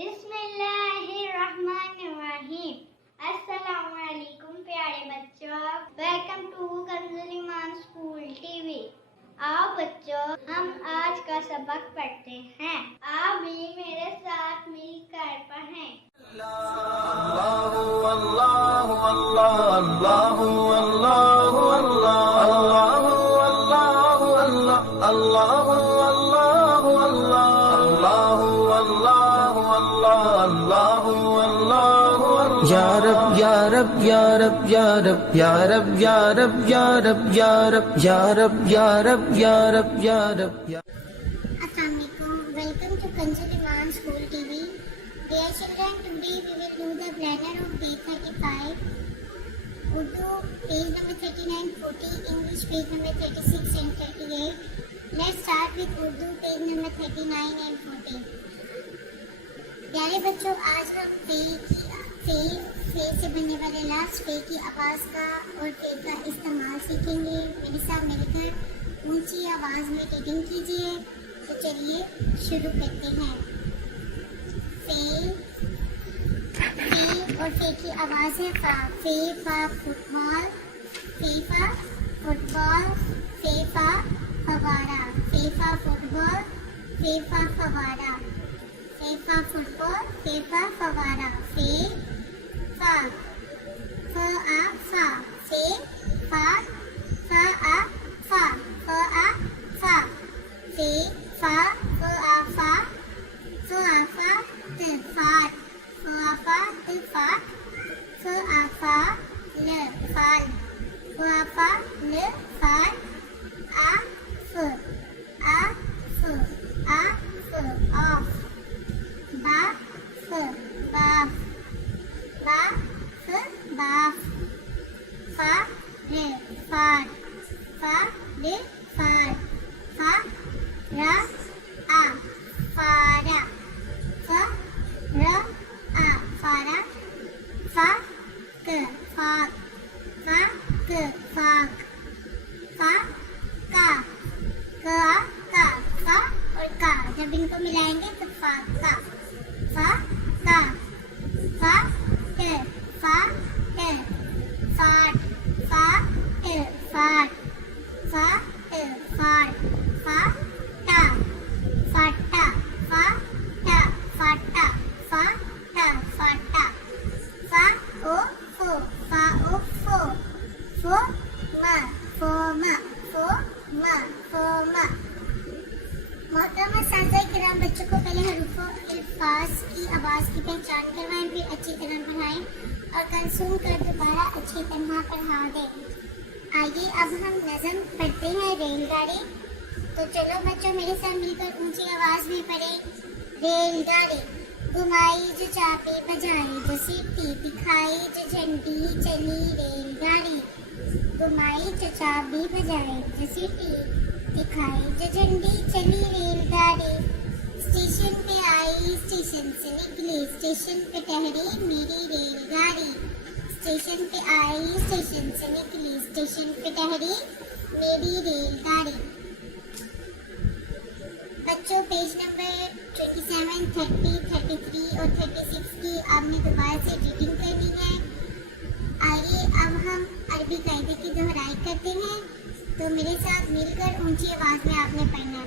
बिस्मिल्लाहिर्रहमानिर्रहीम। अस्सलामुअलैकुम प्यारे बच्चों, welcome to Kanzul Iman school TV. आओ बच्चों, हम आज का सबक पढ़ते हैं। आप भी मेरे साथ मिलकर पढ़ें। अल्लाहु अल्लाहु अल्लाह अल्लाहु अल्लाहु अल्लाह अल्लाहु अल्लाहु अल्लाह अल्लाहु अल्लाहु अल्लाह अल्लाहु अल्लाहु अल्लाहु अल्लाह या रब या रब या रब या रब या रब या रब या रब या रब या रब या रब या रब या रब या Assalamualaikum. Welcome to Kanzul Iman School TV. Dear children, today we will do the planner of day 35. Urdu page number 39-40, English page number 36 and 38. Let's start with Urdu page number 39 and 40. प्यारे बच्चों, आज हम फे से बनने वाले लफ्ज़ फे की आवाज़ का और फे का इस्तेमाल सीखेंगे। मेरे साथ मिलकर ऊंची आवाज़ में रीडिंग कीजिए। तो चलिए शुरू करते हैं। फे और फे की आवाज़ है फा। फे फा फुटबॉल, फे फा फुटबॉल, फे फा फवारा, फे फा फुटबॉल, फे फा फवारा, फे फा फुटबॉल, फे फा फवारा, फे फा फ आ फा, फे फा फ आ फा, फ आ फा, फे फा फ आ फा, फ आ फा त फात, फ आ फा त फात, फ आ फा ल फाल, फ आ फा ल फाल, आ फ ऑफ, बा फ बाफ, बा फ बाफ, फा र फार, फा र फार, फा रा आ फारा, फ र आ फारा, फा क फाक, फा क फाक, फा का क आ का, फा और का जब इनको मिलाएंगे तो फा का, फा का, फा ट फा ट, फाट, फा ट फाट, फा ट फाट, फा टा फाटा, फा टा फाटा, फा टा फाटा, फा ओ फो, फा ओ फो, फो मा, फो मा, फो मा, फो मा। मोहतरम साथी किराम, बच्चों को पहले हरूफों अल्फाज की आवाज़ की पहचान करवाएं, फिर अच्छी तरह पढ़ाएं और कल सुनकर दोबारा अच्छी तरह पढ़ा दें। आइए अब हम नज़म पढ़ते हैं रेलगाड़ी। तो चलो बच्चों मेरे साथ मिलकर ऊंची आवाज़ में पढ़ें। रेलगाड़ी घुमाई जो चाबी बजाई जो सीटी दिखाई जो झंडी चली रेलगाड़ी, घुमाई जो चाबी बजाई जो सीटी दिखाई जो झंडी चली रेलगाड़ी, स्टेशन पे आई स्टेशन से निकली स्टेशन पे ठहरी मेरी रेलगाड़ी, स्टेशन पे आई स्टेशन से निकली स्टेशन पे ठहरी मेरी रेलगाड़ी। बच्चों पेज नंबर 27, 30, 33 और 36 की आपने दोबारा से रीडिंग करनी है। आइए अब हम अरबी कायदे की दोहराई करते हैं। तो मेरे साथ मिलकर ऊंची आवाज में आपने पढ़ना है।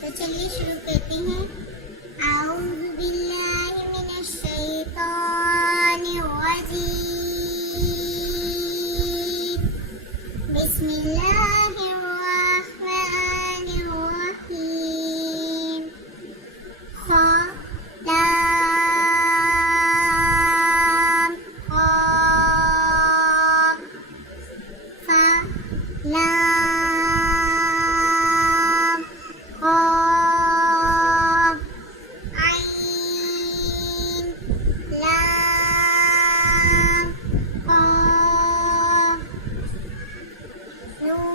तो चलिए शुरू करते हैं। आऊज़ु बिल्लाहि मिनश शैतानिर रजीम, बिस्मिल्लाहिर रहमानिर रहीम, खा लाम क़ाफ फा लाम क़ाफ आइन लाम क़ाफ नून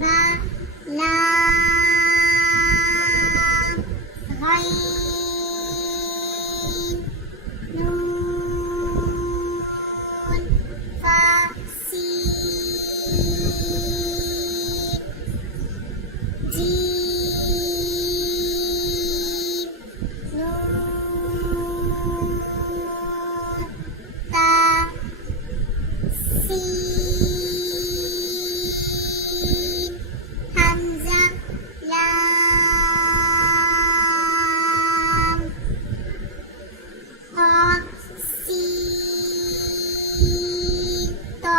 बा लाम गैन नून फा सीन जीम नून ता सीन हमजा लाम क़ाफ़ सीन ता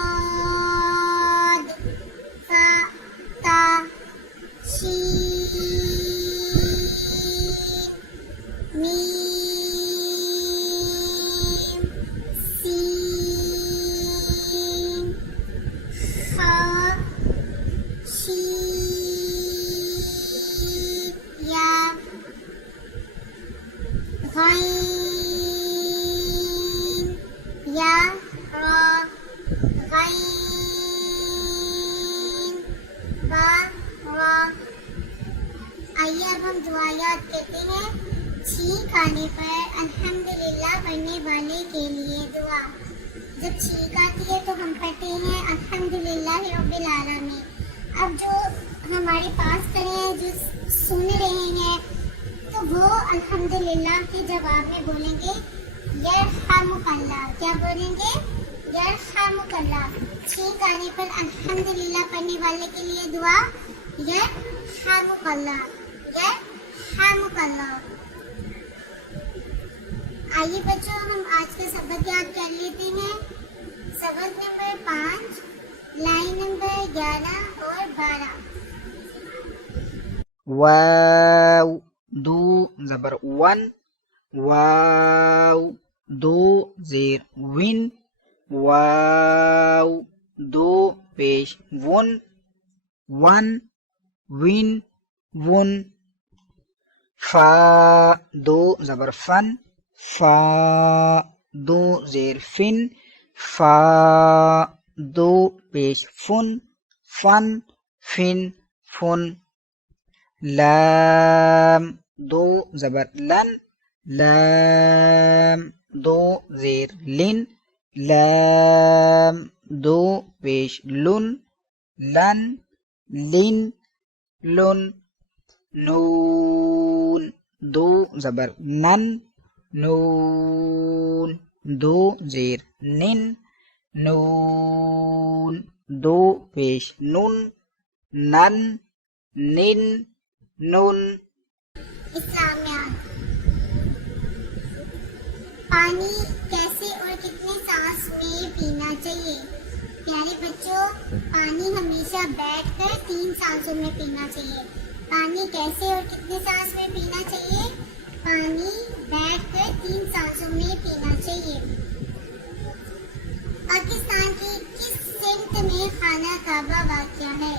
صاد فا تا شين ميم سين خا شين يا غين يا را غين बा रा। आइए अब हम दुआयात कहते हैं। छींक आने पर अल्हम्दुलिल्लाह पढ़ने वाले के लिए दुआ। जब छींक आती है तो हम पढ़ते हैं अल्हम्दुलिल्लाह रब्बिल आलमीन। अब जो हमारे पास खड़े हैं, जो सुन रहे हैं, तो वो अल्हम्दुलिल्लाह के जवाब में बोलेंगे यरहमुकल्लाह। क्या बोलेंगे? यरहमुकल्लाह। छींक आने पर अल्हम्दुलिल्लाह पढ़ने वाले के लिए दुआ यरहमुकल्लाह, यरहमुकल्लाह। आइए बच्चों, हम आज का सबक याद कर लेते हैं। सबक नंबर 5, लाइन नंबर 11 और 12। वाव दो जबर वन, वाव दो जेर विन, वाव दो पेश वन, वन विन वन। फा दो जबर फन, फा दो जेर फिन, फा दो पेश फुन, फन फिन फुन। लाम दो जबर लन, लाम दो जेर लिन, लाम दो पेश लुन, लन लिन लुन। नून दो जबर नन, नून दो जेर निन, नून दो पेश नुन, नन निन नून। इस्लामियात। पानी कैसे और कितने सांस में पीना चाहिए? प्यारे बच्चों, पानी हमेशा बैठकर 3 सांसों में पीना चाहिए। पानी कैसे और कितने सांस में पीना चाहिए? पानी बैठकर 3 सांसों में पीना चाहिए। पाकिस्तान की किस सिमत में खाना काबा वाक़या है?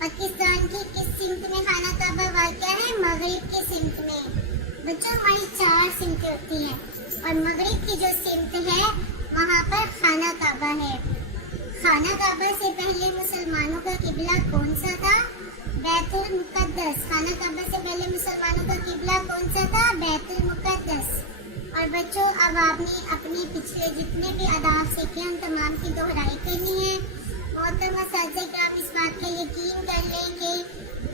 पाकिस्तान की किस सिमत में खाना काबा वाक़या है? मगरिब की सिमत में। बच्चों, हमारी 4 सिमतें होती हैं और मगरिब की जो सिमत है वहाँ पर खाना काबा है। खाना काबा से पहले मुसलमानों का किबला कौन सा था? बैतुल मुक़द्दस। खाना काबा से पहले मुसलमानों का किबला कौन सा था? बैतुल मुक़द्दस। और बच्चों, अब आपने अपने पिछले जितने भी अदाब सीखे उन तमाम की दोहराई करनी है। मोहतरमा साथिया किराम, इस बात का यकीन कर लेंगे।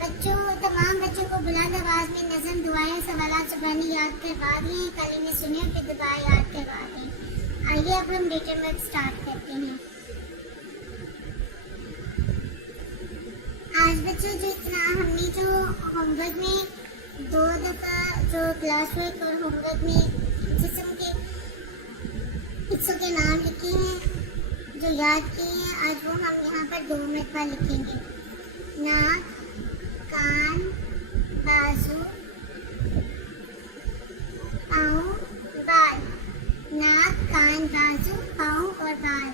बच्चों, तमाम बच्चों को बुलंद आवाज़ में नज़म, दुआएं, सवालात ज़ुबानी याद करवा दें, कलीमे सुने फिर दुआ याद करवा दें। आइए अब हम रिटन वर्क स्टार्ट करते हैं। आज बच्चों जो इतना हमने जो होमवर्क में 2 दफ़ा जो क्लास वर्क और होमवर्क में जिस्म के हिस्सों के नाम लिखे हैं, जो याद किए हैं, आज वो हम यहाँ पर 2 मरतबा लिखेंगे। नाक, कान, बाजू, पाँव, बाल। नाक, कान, बाजू, पाँव और बाल।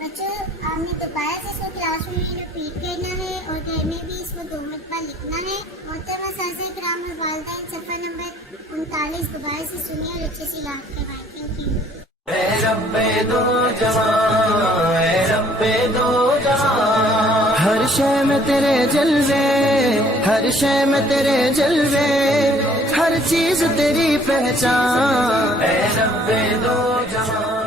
बच्चों, आपने दोबारा से इसको क्लास में रिपीट करना है और घर में भी इसको 2 मरतबा लिखना है। मोहतरमा साथिया किराम और वालिदैन, सफ़र नंबर 39 दोबारा से सुनिए और अच्छे से याद करवाएं। Thank you. रब्बे दो जहां, रब्बे दो जहां। हर शय में तेरे जलवे, हर शय में तेरे जलवे, हर चीज तेरी पहचान। ऐ रब्बे दो जहां